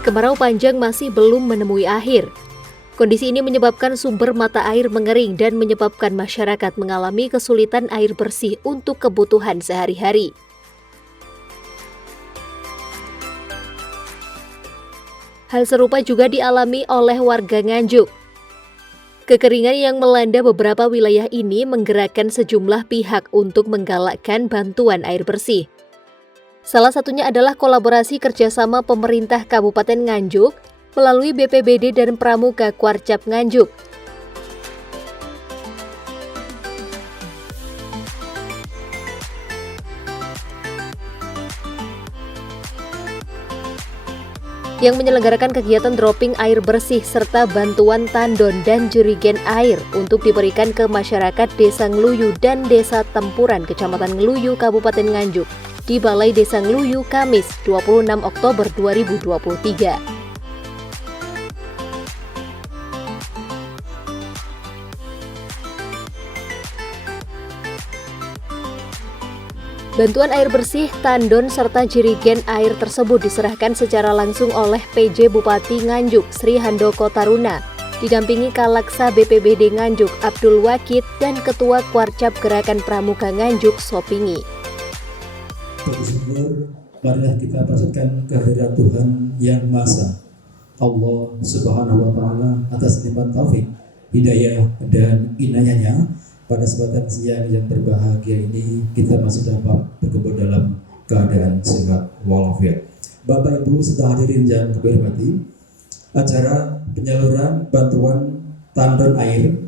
Kemarau panjang masih belum menemui akhir. Kondisi ini menyebabkan sumber mata air mengering dan menyebabkan masyarakat mengalami kesulitan air bersih untuk kebutuhan sehari-hari. Hal serupa juga dialami oleh warga Nganjuk. Kekeringan yang melanda beberapa wilayah ini menggerakkan sejumlah pihak untuk menggalakkan bantuan air bersih. Salah satunya adalah kolaborasi kerjasama pemerintah Kabupaten Nganjuk melalui BPBD dan Pramuka Kuarcap Nganjuk. Yang menyelenggarakan kegiatan dropping air bersih serta bantuan tandon dan jerigen air untuk diberikan ke masyarakat Desa Ngluyu dan Desa Tempuran, Kecamatan Ngluyu, Kabupaten Nganjuk, di Balai Desa Ngluyu, Kamis 26 Oktober 2023. Bantuan air bersih, tandon, serta jerigen air tersebut diserahkan secara langsung oleh PJ Bupati Nganjuk, Sri Handoko Taruna, didampingi Kalaksa BPBD Nganjuk, Abdul Wakid, dan Ketua Kuarcap Gerakan Pramuka Nganjuk, Sopingi. Bersyukur, marilah kita panjatkan kehadirat Tuhan Yang Maha Esa, Allah Subhanahu wa Ta'ala, atas nikmat taufik, hidayah, dan inayahnya. Pada kesempatan siang yang berbahagia ini, kita masih dapat berkumpul dalam keadaan sehat walafiat. Bapak Ibu serta hadirin yang kami hormati, acara penyaluran bantuan tandon air,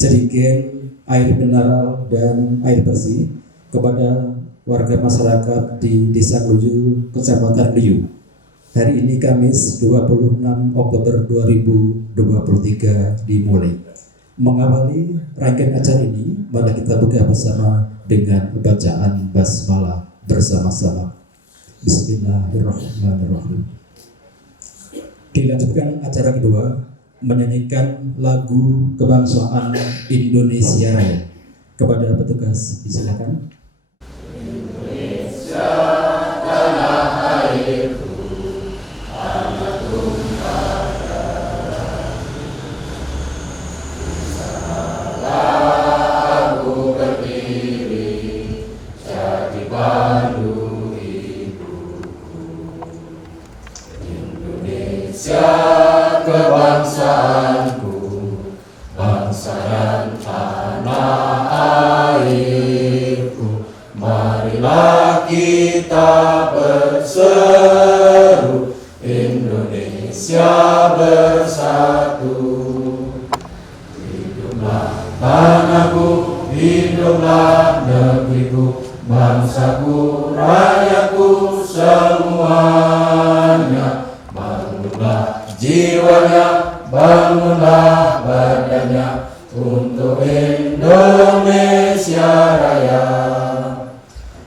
jerigen air mineral dan air bersih kepada warga masyarakat di Desa Ngluyu, Kecamatan Ngluyu. Hari ini Kamis 26 Oktober 2023 dimulai. Mengawali rangkaian acara ini, mari kita buka bersama dengan bacaan basmalah bersama-sama. Bismillahirrahmanirrahim. Dilanjutkan acara kedua, menyanyikan lagu kebangsaan Indonesia Raya. Kepada petugas disilakan. Indonesia tanah airku. Kebangsaanku, bangsa dan tanah airku, marilah kita berseru, Indonesia bersatu. Hiduplah tanahku, hiduplah negeriku, bangsaku, rakyatku semuanya. Bangunlah jiwanya, bangunlah badannya untuk Indonesia Raya.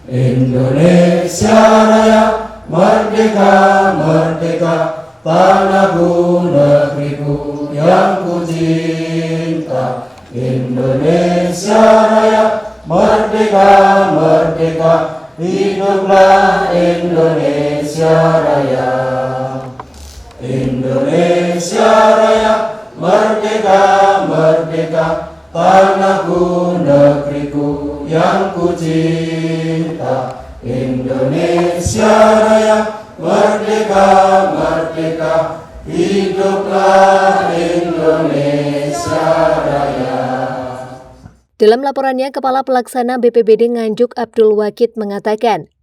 Indonesia Raya, merdeka, merdeka, tanahku, negeriku yang ku cinta. Indonesia Raya, merdeka, merdeka, hiduplah Indonesia Raya. Indonesia Raya, merdeka, merdeka, tanahku, negeriku yang ku cinta. Indonesia Raya, merdeka, merdeka, hiduplah Indonesia Raya. Dalam laporannya, Kepala Pelaksana BPBD Nganjuk Abdul Wakid mengatakan,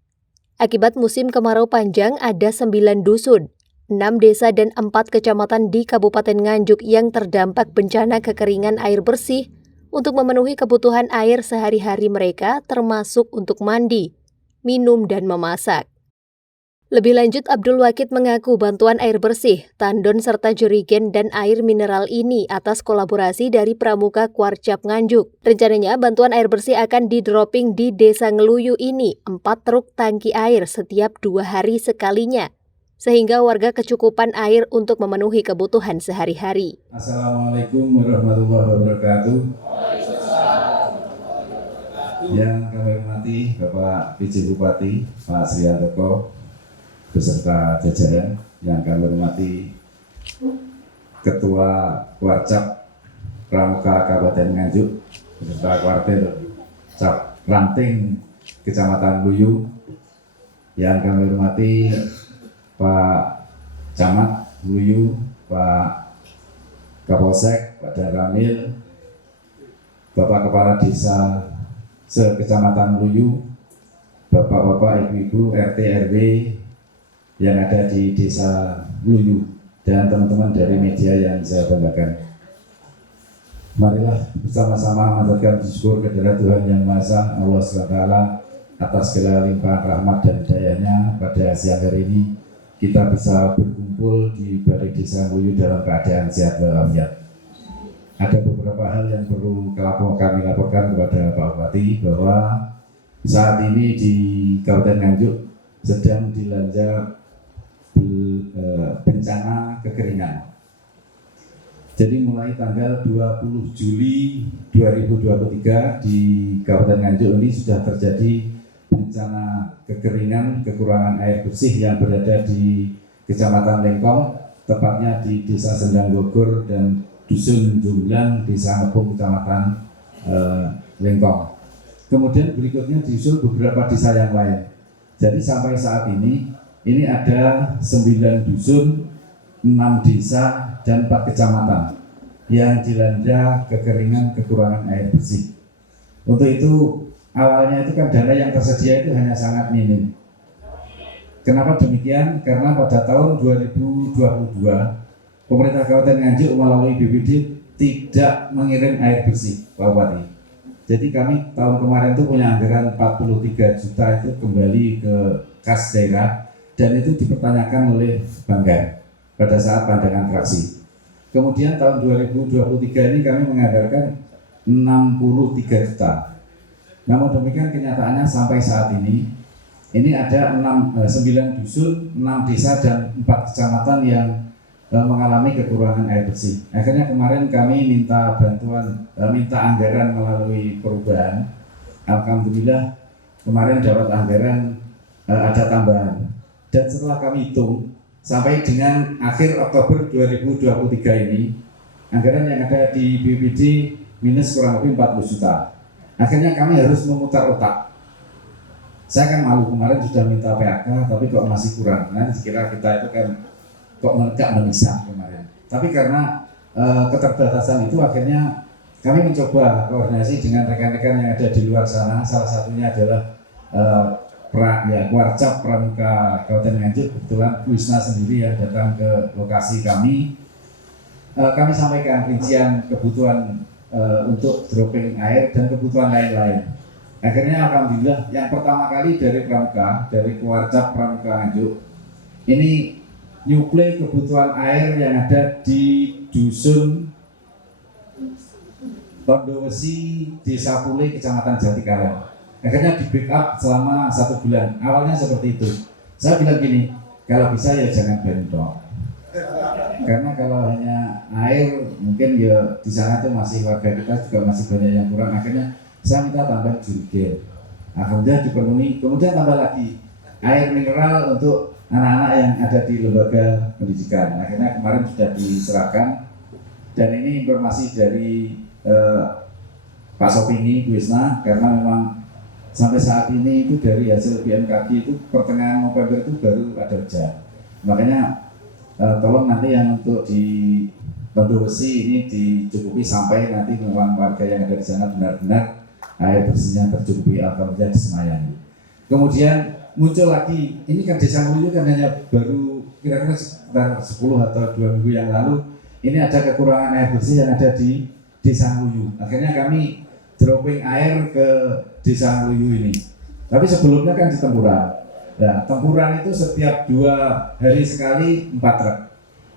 akibat musim kemarau panjang ada 9 dusun, 6 desa dan 4 kecamatan di Kabupaten Nganjuk yang terdampak bencana kekeringan air bersih untuk memenuhi kebutuhan air sehari-hari mereka termasuk untuk mandi, minum, dan memasak. Lebih lanjut, Abdul Wakid mengaku bantuan air bersih, tandon serta jerigen dan air mineral ini atas kolaborasi dari Pramuka Kuarcap Nganjuk. Rencananya bantuan air bersih akan di-dropping di Desa Ngluyu ini 4 truk tangki air setiap 2 hari sekalinya, sehingga warga kecukupan air untuk memenuhi kebutuhan sehari-hari. Assalamualaikum warahmatullahi wabarakatuh. Yang kami hormati Bapak PJ Bupati Pak Sri Handoko beserta jajaran, yang kami hormati Ketua Warcap Pramuka Kabupaten Nganjuk beserta Kuartir Cap Ranting Kecamatan Luyu, yang kami hormati Pak Camat Luyu, Pak Kapolsek, Pak Ramil, Bapak Kepala Desa se-Kecamatan Luyu, Bapak-bapak, Ibu-ibu, RT RW yang ada di Desa Luyu, dan teman-teman dari media yang saya banggakan. Marilah bersama-sama mengaturkan syukur kehadirat Tuhan Yang Maha Esa, Allah SWT, atas segala limpahan rahmat dan hidayahnya. Pada siang hari ini kita bisa berkumpul di Balai Desa Luyu dalam keadaan sehat walafiat. Ada beberapa hal yang perlu kami laporkan kepada Pak Bupati, bahwa saat ini di Kabupaten Nganjuk sedang dilanda bencana kekeringan. Jadi mulai tanggal 20 Juli 2023 di Kabupaten Nganjuk ini sudah terjadi bencana kekeringan, kekurangan air bersih yang berada di Kecamatan Lengkong, tepatnya di Desa Sendang Gogor dan Dusun Jumblang, Desa Ngepung, Kecamatan Lengkong. Kemudian berikutnya disusul beberapa desa yang lain. Jadi sampai saat ini ada 9 dusun, 6 desa, dan 4 kecamatan yang dilanda kekeringan, kekurangan air bersih. Untuk itu, awalnya itu kan dana yang tersedia itu hanya sangat minim. Kenapa demikian? Karena pada tahun 2022, pemerintah Kabupaten Nganjuk melalui BPD tidak mengirim air bersih, Pak Bupati. Jadi kami tahun kemarin itu punya anggaran 43 juta itu kembali ke kas daerah, dan itu dipertanyakan oleh Banggar pada saat pandangan fraksi. Kemudian tahun 2023 ini kami menganggarkan 63 juta. Namun demikian kenyataannya sampai saat ini ada 9 dusun, 6 desa, dan 4 kecamatan yang mengalami kekurangan air bersih. Akhirnya kemarin kami minta bantuan, minta anggaran melalui perubahan. Alhamdulillah kemarin dapat anggaran ada tambahan. Dan setelah kami hitung sampai dengan akhir Oktober 2023 ini, anggaran yang ada di BPD minus kurang lebih 40 juta. Akhirnya kami harus memutar otak. Saya kan malu, kemarin sudah minta PAK tapi kok masih kurang. Nanti sekira kita itu kan kok nggak menisah kemarin. Tapi karena keterbatasan itu, akhirnya kami mencoba koordinasi dengan rekan-rekan yang ada di luar sana. Salah satunya adalah Warcap Pramuka Kabupaten Nganjuk. Kebetulan Bu Isna sendiri yang datang ke lokasi kami. Kami sampaikan rincian kebutuhan untuk dropping air dan kebutuhan lain-lain. Akhirnya alhamdulillah yang pertama kali dari Pramuka, dari Warcap Pramuka Nganjuk, ini nyuplai kebutuhan air yang ada di Dusun Tondowesi, Desa Pule, Kecamatan Jatikarang. Akhirnya di backup selama 1 bulan. Awalnya seperti itu. Saya bilang gini, kalau bisa ya jangan bentok. Karena kalau hanya air, mungkin ya di sana tuh masih warga kita juga masih banyak yang kurang. Akhirnya saya minta tambah jurgen. Alhamdulillah dipenuhi. Kemudian tambah lagi air mineral untuk anak-anak yang ada di lembaga pendidikan. Akhirnya kemarin sudah diserahkan. Dan ini informasi dari Pak Sopini, Bu Isna, karena memang sampai saat ini itu dari hasil BMKG itu pertengahan November itu baru ada hujan. Makanya tolong nanti yang untuk di Tondowesi ini dicukupi sampai nanti memang warga yang ada di sana benar-benar air bersihnya tercukupi, alhamdulillah disemayani. Kemudian muncul lagi, ini kan Desa Luyu kan hanya baru kira-kira sekitar 10 atau 2 minggu yang lalu, ini ada kekurangan air bersih yang ada di Desa Luyu. Akhirnya kami dropping air ke Desa Luyu ini. Tapi sebelumnya kan di Tempuran. Nah, Tempuran itu setiap 2 hari sekali 4 truk.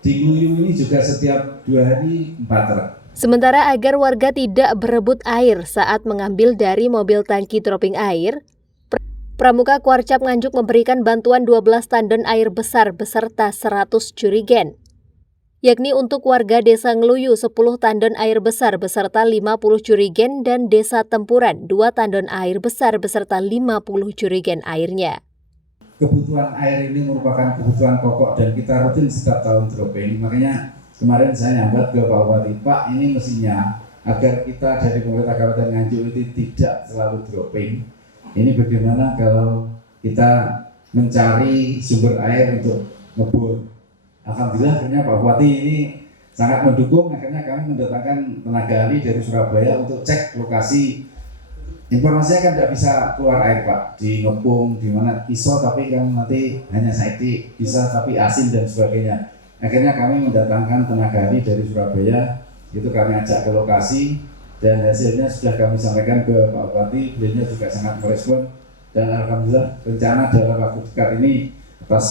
Di Luyu ini juga setiap 2 hari 4 truk. Sementara agar warga tidak berebut air saat mengambil dari mobil tangki dropping air, Pramuka Warcap Nganjuk memberikan bantuan 12 tandon air besar beserta 100 jerigen. Yakni untuk warga Desa Ngeluyu 10 tandon air besar beserta 50 jerigen dan Desa Tempuran 2 tandon air besar beserta 50 jerigen airnya. kebutuhan air ini merupakan kebutuhan pokok dan kita rutin setiap tahun dropping. Makanya kemarin saya nyambat ke Pak Bupati, Pak, ini mestinya agar kita dari pemerintah Kabupaten Nganjuk itu tidak selalu dropping. Ini bagaimana kalau kita mencari sumber air untuk ngebor. Alhamdulillah akhirnya Pak Bupati ini sangat mendukung, akhirnya kami mendatangkan tenaga ahli dari Surabaya untuk cek lokasi. Informasinya kan tidak bisa keluar air Pak, di ngepung, di mana iso, tapi kan nanti hanya saiki bisa tapi asin dan sebagainya. Akhirnya kami mendatangkan tenaga ahli dari Surabaya, itu kami ajak ke lokasi dan hasilnya sudah kami sampaikan ke Pak Bupati, beliau juga sangat merespon dan alhamdulillah rencana dalam waktu dekat ini atas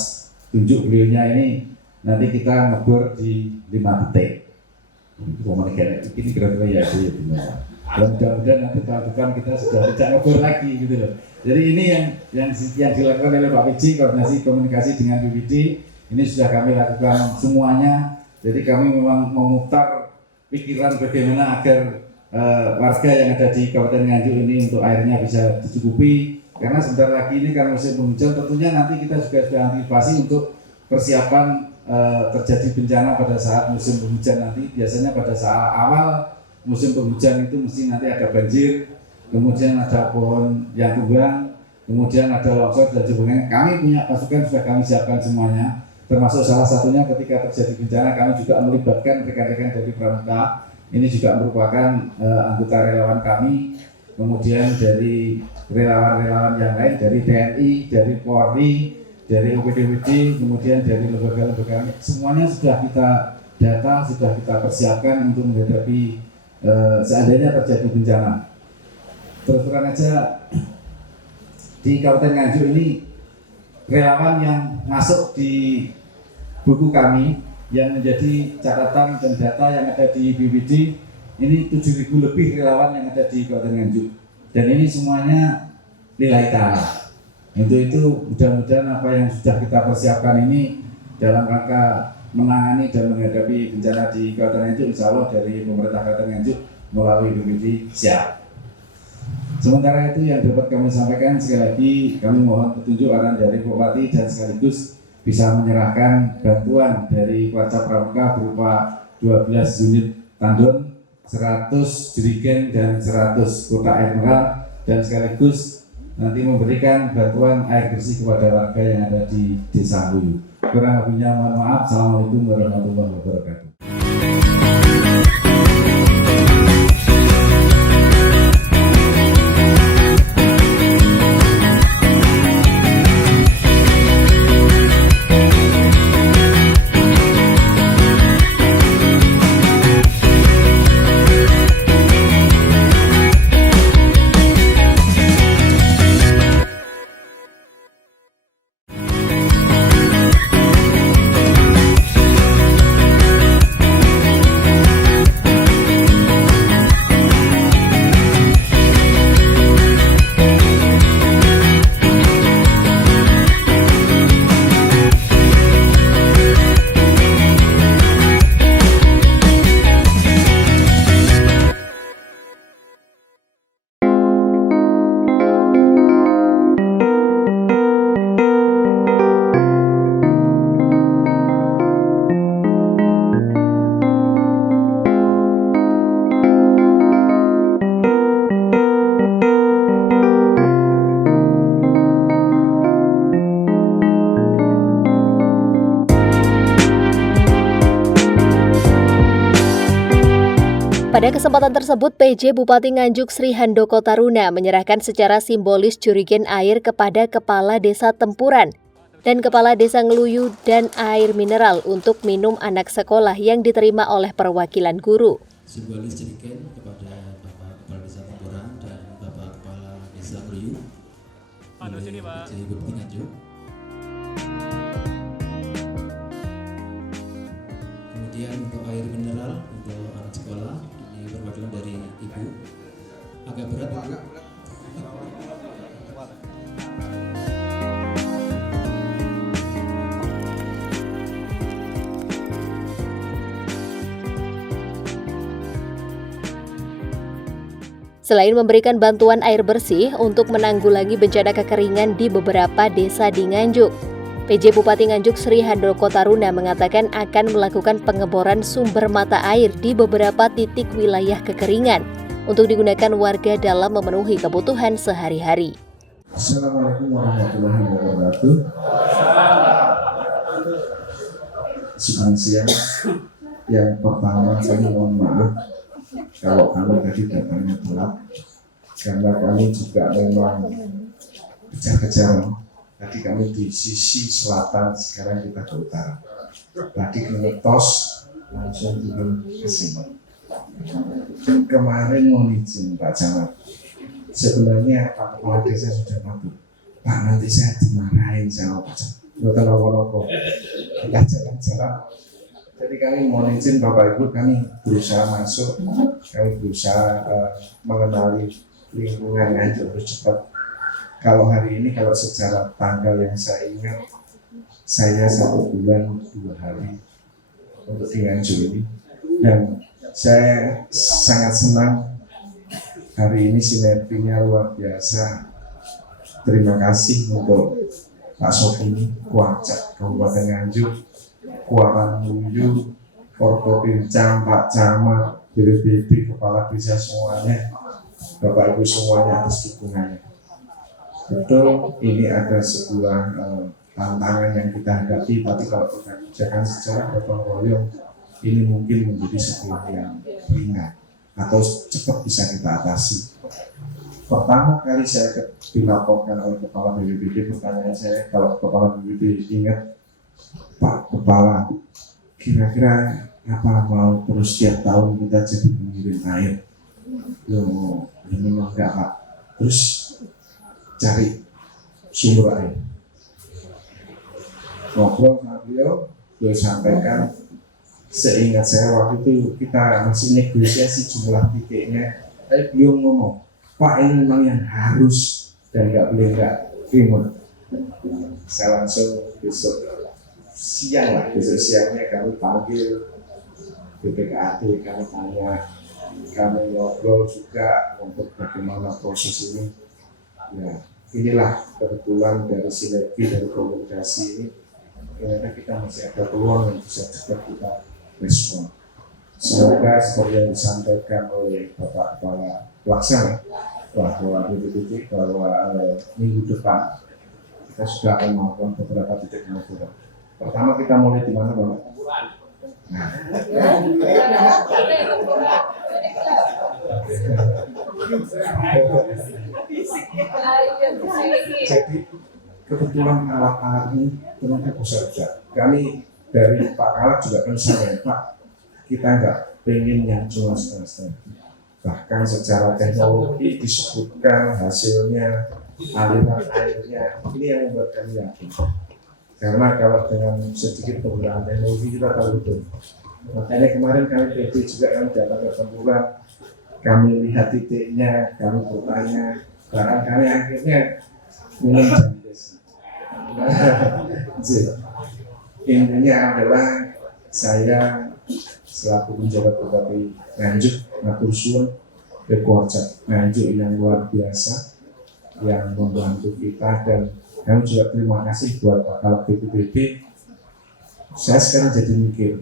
tunjuk beliaunya ini nanti kita ngebor di 5 titik. Ini kira-kira ya itu ya benar. Dan mudah-mudahan nanti tahun depan kita sudah tidak ngebor lagi gitu loh. Jadi ini yang dilakukan oleh Pak Piji, koordinasi komunikasi dengan BPD, ini sudah kami lakukan semuanya. Jadi kami memang memutar pikiran bagaimana agar warga yang ada di Kabupaten Nganjuk ini untuk airnya bisa dicukupi. Karena sebentar lagi ini kan musim penghujan, tentunya nanti kita juga sudah antisipasi untuk persiapan terjadi bencana pada saat musim penghujan nanti. Biasanya pada saat awal musim penghujan itu mesti nanti ada banjir, kemudian ada pohon yang tumbang, kemudian ada longsor dan sebagainya. Kami punya pasukan sudah kami siapkan semuanya, termasuk salah satunya ketika terjadi bencana kami juga melibatkan rekan-rekan dari Pramuka. Ini juga merupakan anggota relawan kami, kemudian dari relawan-relawan yang lain dari TNI, dari Polri, dari OPD-OPD, kemudian dari lembaga-lembaga, semuanya sudah kita data, sudah kita persiapkan untuk menghadapi seandainya terjadi bencana. Terus terang aja di Kabupaten Nganjuk ini relawan yang masuk di buku kami yang menjadi catatan dan data yang ada di BPD ini 7.000 lebih relawan yang ada di Kabupaten Nganjuk dan ini semuanya lillahi ta'ala. Itu mudah-mudahan apa yang sudah kita persiapkan ini dalam rangka menangani dan menghadapi bencana di Kabupaten Nganjuk, insya Allah dari pemerintah Kabupaten Nganjuk melalui BPD siap. Sementara itu yang dapat kami sampaikan, sekali lagi kami mohon petunjuk arahan dari Bupati dan sekaligus bisa menyerahkan bantuan dari Warca Pramuka berupa 12 unit tandon, 100 jerigen dan 100 kotak air mineral dan sekaligus nanti memberikan bantuan air bersih kepada warga yang ada di Desa Huyu. Kurang lebihnya mohon maaf. Assalamualaikum warahmatullahi wabarakatuh. Pada kesempatan tersebut, PJ Bupati Nganjuk Sri Handoko Taruna menyerahkan secara simbolis jerigen air kepada Kepala Desa Tempuran dan Kepala Desa Ngeluyu dan air mineral untuk minum anak sekolah yang diterima oleh perwakilan guru. Simbolis jerigen kepada Bapak Kepala Desa Tempuran dan Bapak Kepala Desa Ngeluyu. PJ Bupati Nganjuk. Kemudian untuk air mineral untuk anak sekolah. Perwakilan dari Ibu agak berat Ibu. Selain memberikan bantuan air bersih untuk menanggulangi bencana kekeringan di beberapa desa di Nganjuk, PJ Bupati Nganjuk Sri Handoko Taruna mengatakan akan melakukan pengeboran sumber mata air di beberapa titik wilayah kekeringan untuk digunakan warga dalam memenuhi kebutuhan sehari-hari. Assalamualaikum warahmatullahi wabarakatuh. Selamat siang. Yang pertama saya mohon maaf kalau kami tadi datangnya telat, karena kami juga memang kejar-kejar. Tadi kami di sisi selatan, sekarang kita ke utara. Tadi ngetos langsung turun ke sini. Kemarin mau izin Pak Camat. Sebenarnya Pak Kepala Desa sudah ngabur. Pak, nanti saya dimarahin sama Pak Camat. Bukan apa-apa. Kita jalan-jalan. Jadi kami mohon izin Bapak Ibu, kami berusaha masuk, kami berusaha mengenali lingkungan Nganjuk lebih cepat. Kalau hari ini, kalau secara tanggal yang saya ingat, saya 1 bulan 2 hari untuk di Nganjuk ini, dan saya sangat senang hari ini sinerginya luar biasa. Terima kasih untuk Pak Sofini, Kuarcak, Kabupaten Nganjuk, Kuaranguyu, Forkopincang, Pak Camat, BPBD, Kepala Desa semuanya, Bapak Ibu semuanya atas dukungannya. Betul, ini ada sebuah tantangan yang kita hadapi, tapi kalau kita kerjakan secara gotong royong, ini mungkin menjadi sebuah yang ringan atau cepat bisa kita atasi. Pertama kali saya dilaporkan oleh Kepala BPBD, pertanyaan saya, kalau Kepala BPBD ingat, Pak Kepala, kira-kira apa mau terus setiap tahun kita jadi pengirim air? Loh, ini enggak Pak. Terus cari sumber air. Ngobrol sama beliau sampaikan, seingat saya waktu itu kita masih negosiasi jumlah titiknya, tapi beliau ngomong, Pak ini memang yang harus dan nggak boleh nggak remote. Saya langsung besok siangnya kami panggil BPKAD, kami tanya, kami ngobrol juga untuk bagaimana proses ini. Ya, inilah kebetulan dari sinergi, dari komunikasi ini, ternyata kita masih ada peluang yang bisa cepat kita respon. Semoga seperti yang disampaikan oleh Bapak Kepala Pelaksana bahwa BPBD bahwa minggu depan kita sudah akan melakukan beberapa titik pengukuran. Pertama kita mulai di mana Bapak? Nah. Jadi kebetulan alat-alat ini ternyata besar-besar. Kami dari Pak Kalak juga kan sampai Pak, kita nggak pengen yang cuma setengah-setengah. Bahkan secara teknologi disebutkan hasilnya, aliran airnya, ini yang membuat kami yakin. Karena kalau dengan sedikit penggunaan teknologi kita tahu betul. Makanya kemarin kami PD juga kami datang ke Tempuran, kami lihat titiknya, kami bertanya, bahkan kami akhirnya minum jandes. Intinya adalah saya selaku penjabat Bupati Nganjuk, matur suwun ke Kuarcak Nganjuk yang luar biasa yang membantu kita, dan kami juga terima kasih buat Kepala BPBD. Saya sekarang jadi mikir,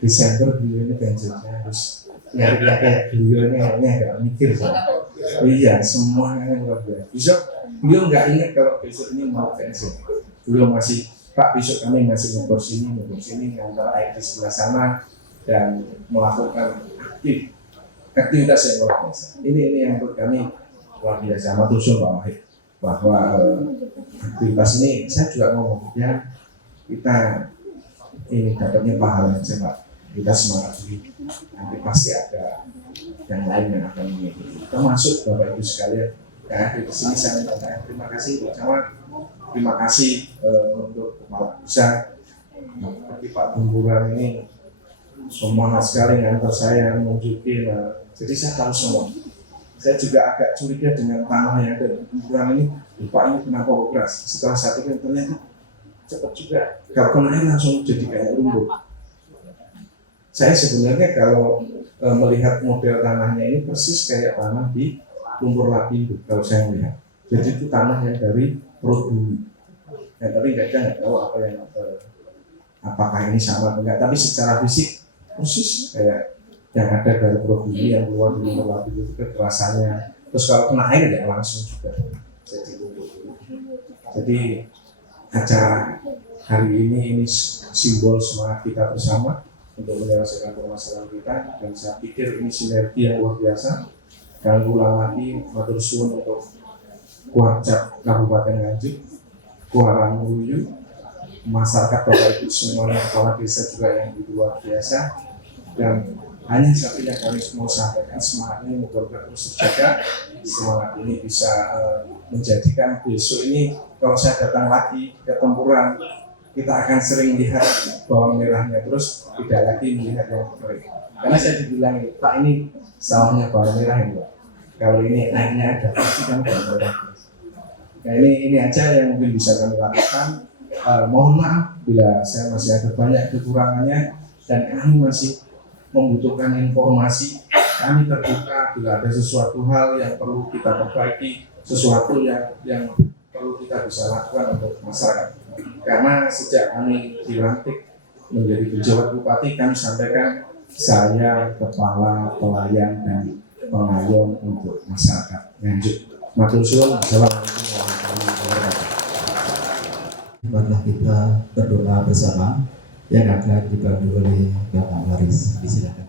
Desember beliau ini pensiunnya harus nyari kayak beliau ini agak mikir kan? Iya, semuanya yang luar biasa. Besok beliau nggak ingat kalau besok ini mau pensiun. Beliau masih, Pak besok kami masih ngobrol sini, ngantar air di sebelah sana dan melakukan aktivitas yang luar biasa. Ini yang menurut kami luar biasa. Matur suwun Pak Wahid bahwa aktivitas ini saya juga ngomong ya, kita ini dapatnya pahala aja Pak. Kita semangat dulu, nanti pasti ada yang lain yang akan mengikuti. Kita masuk Bapak Ibu sekalian, ya di sini saya minta terima kasih Pak Camat, terima kasih untuk Kepala Desa, bagi Pak Tempuran ini semangat sekali ngantar saya nunjukin. Jadi saya tahu semua. Saya juga agak curiga dengan tanah yang ada di Tempuran ini. Pak ini kenapa keras? Setelah satu kan ternyata cepat juga. Kalau kena air langsung jadi kayak lumpur. Saya sebenarnya kalau melihat model tanahnya ini persis kayak tanah di Lumpur Lapindo kalau saya melihat. Jadi itu tanah yang dari perut bumi. Ya, tapi nggak tahu apa yang apakah ini sama atau enggak. Tapi secara fisik persis kayak yang ada dari perut bumi yang keluar di Lumpur Lapindo itu kekerasannya. Terus kalau kena air ya langsung juga jadi lumpur. Jadi acara hari ini simbol semangat kita bersama untuk menyelesaikan permasalahan kita, dan saya pikir ini sinergi yang luar biasa. Dan ulang lagi matur suwun untuk Kuarcap Kabupaten Nganjuk, Kuarang Muluyu, masyarakat Bapak Ibu semuanya, kepala desa juga yang luar biasa. Dan hanya satu yang kami mau sampaikan, semangat ini mudah-mudahan terus terjaga. Semangat ini bisa menjadikan besok ini kalau saya datang lagi ke tempuran, kita akan sering lihat bawang merahnya, terus tidak lagi melihat yang kering. Karena saya dibilang, Pak ini sawahnya bawang merah ini, Pak. Kalau ini airnya ada, pasti kan bawang merah. Nah ini aja yang mungkin bisa kami lakukan. Mohon maaf bila saya masih ada banyak kekurangannya dan kami masih membutuhkan informasi. Kami terbuka bila ada sesuatu hal yang perlu kita perbaiki, sesuatu yang perlu kita bisa lakukan untuk masyarakat. Karena sejak kami dilantik menjadi pejabat bupati, kami sampaikan saya kepala pelayan dan pengayom untuk masyarakat Nganjuk. Matur suwun. Assalamualaikum warahmatullahi wabarakatuh. Marilah kita berdoa bersama yang akan dibantu oleh Bapak Waris. Disilakan.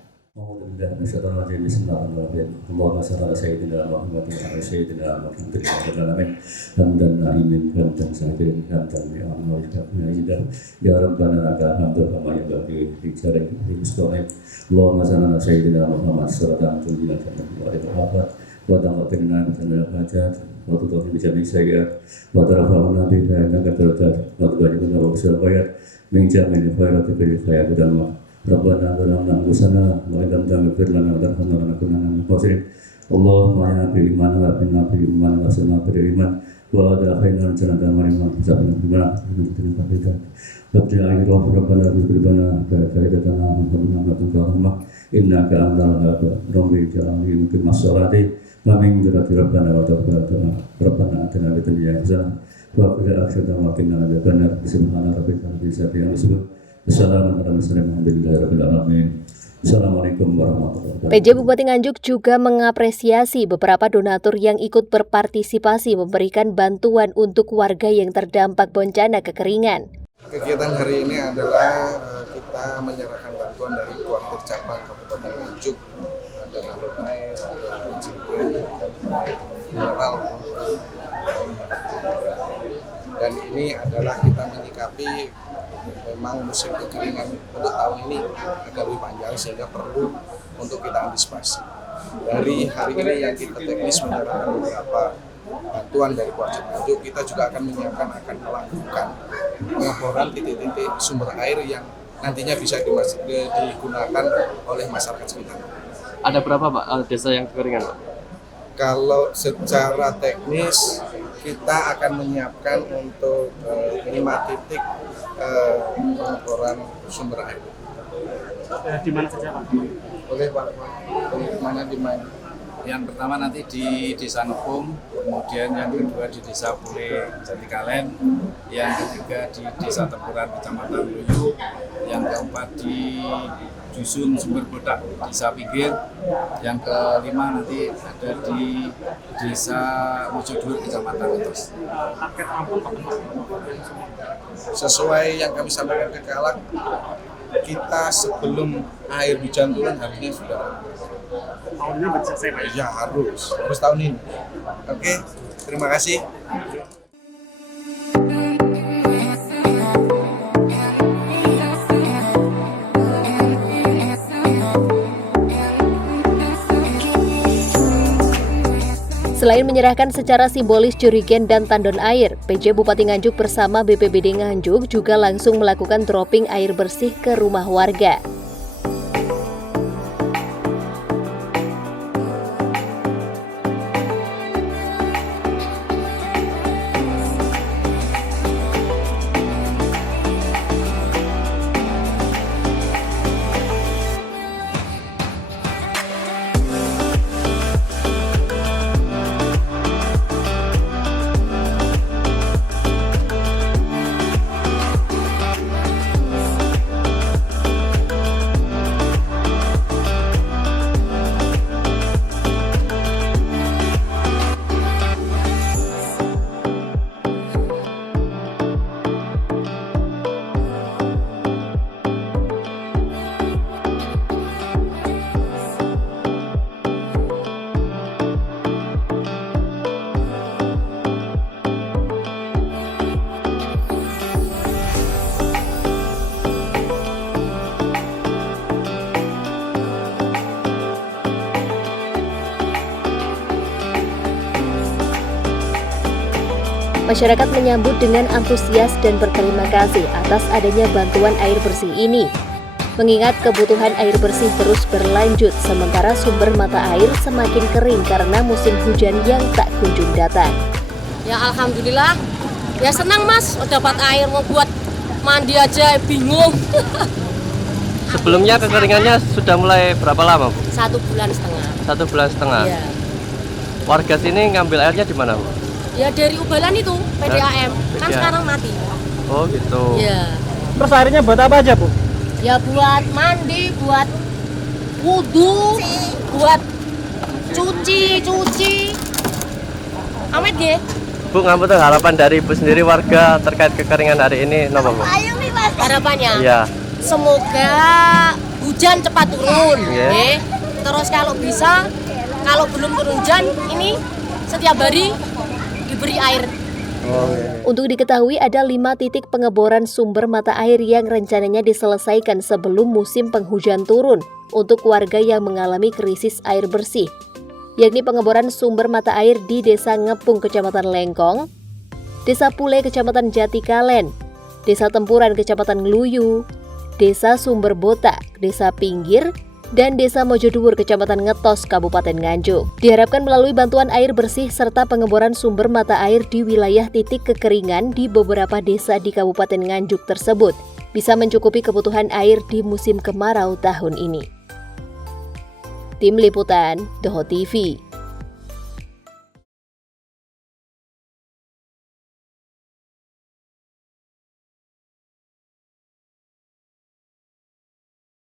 Bismillahirrahmanirrahim. Allahumma shalli ala sayyidina Muhammad wa ala sayyidina Muhammad hamdan na'imin hamdan syakirin hamdan bi'amna ya rabbana laka hamdu kama yanbaghi li jalali wajhika. Allahumma shalli ala sayyidina Muhammad sallallahu alaihi wasallam wa ta'atina min hajat wa tudhhiru bi jami'i sayyi'at wa tarfa'una bi innaka tardat wa tubayyinu wa tusawwiyat min jami'il khairati bil khairat dan Rabbana zalamna anfusana wa illam taghfir lana wa tarhamna lanakunanna minal khasirin. Allahumma inna bil iman wa inna bil iman wa sunna bil iman wa adkhilna jannata ma'al sabina bima kuntum tafikan. Rabbana ayyuha rabbana rizqana fa'idatan wa rahmah innaka antal wahhab rabbi jalali mukim as-salati wa min dzati rabbana wa taqabbal rabbana atina fid dunya hasanah wa fil akhirati hasanah wa qina adzabannar. Subhana rabbika rabbil izzati amma yasifun. Assalamualaikum warahmatullahi wabarakatuh. PJ Bupati Nganjuk juga mengapresiasi beberapa donatur yang ikut berpartisipasi memberikan bantuan untuk warga yang terdampak bencana kekeringan. Kegiatan hari ini adalah kita menyerahkan bantuan dari Kuartir Cabang Kabupaten Nganjuk, ada galon air, ada cincin, mineral, dan ini adalah kita menyikapi memang musim kekeringan untuk tahun ini agak lebih panjang sehingga perlu untuk kita antisipasi. Dari hari ini yang kita teknis menyerahkan beberapa bantuan dari Kuarcap Nganjuk, kita juga akan menyiapkan, akan melakukan pengeboran titik-titik sumber air yang nantinya bisa digunakan oleh masyarakat sekitar. Ada berapa Pak desa yang kekeringan Pak? Kalau secara teknis kita akan menyiapkan untuk 5 titik pengeboran sumber air. Di mana saja Pak? Boleh Pak, mana di mana? Yang pertama nanti di Desa Nupung, kemudian yang kedua di Desa Pule Jatikalen, yang ketiga di Desa Tempuran Kecamatan Luyu, yang keempat di Dusun Sumber Bodak Desa Pinggir, yang kelima nanti ada di Desa Mojodur Kecamatan Utus. Sesuai yang kami sampaikan ke Kalak, kita sebelum air hujan turun harusnya sudah Tahun ini bisa selesai Pak? ya harus tahun ini. Oke, terima kasih. Selain menyerahkan secara simbolis jerigen dan tandon air, PJ Bupati Nganjuk bersama BPBD Nganjuk juga langsung melakukan dropping air bersih ke rumah warga. Masyarakat menyambut dengan antusias dan berterima kasih atas adanya bantuan air bersih ini. Mengingat kebutuhan air bersih terus berlanjut sementara sumber mata air semakin kering karena musim hujan yang tak kunjung datang. Ya alhamdulillah, ya senang mas, dapat air mau buat mandi aja bingung. Sebelumnya kekeringannya sudah mulai berapa lama, Bu? 1,5 bulan. 1,5 bulan. Ya. Warga sini ngambil airnya di mana, Bu? Ya dari Ubalan itu, PDAM. Kan sekarang mati. Oh gitu. Ya. Terus airnya buat apa aja, Bu? Ya buat mandi, buat wudhu, buat cuci. Amet ya? Bu, ngampun harapan dari Ibu sendiri warga terkait kekeringan hari ini, apa, Bu? Harapannya? Iya. Semoga hujan cepat turun. Yeah. Terus kalau bisa, kalau belum turun hujan, ini setiap hari diberi air. Untuk diketahui ada 5 titik pengeboran sumber mata air yang rencananya diselesaikan sebelum musim penghujan turun untuk warga yang mengalami krisis air bersih, yakni pengeboran sumber mata air di Desa Ngepung, Kecamatan Lengkong, Desa Pule, Kecamatan Jatikalen, Desa Tempuran, Kecamatan Ngluyu, Desa Sumber Botak, Desa Pinggir, dan Desa Mojoduwur, Kecamatan Ngetos, Kabupaten Nganjuk. Diharapkan melalui bantuan air bersih serta pengeboran sumber mata air di wilayah titik kekeringan di beberapa desa di Kabupaten Nganjuk tersebut bisa mencukupi kebutuhan air di musim kemarau tahun ini. Tim Liputan, Doho TV.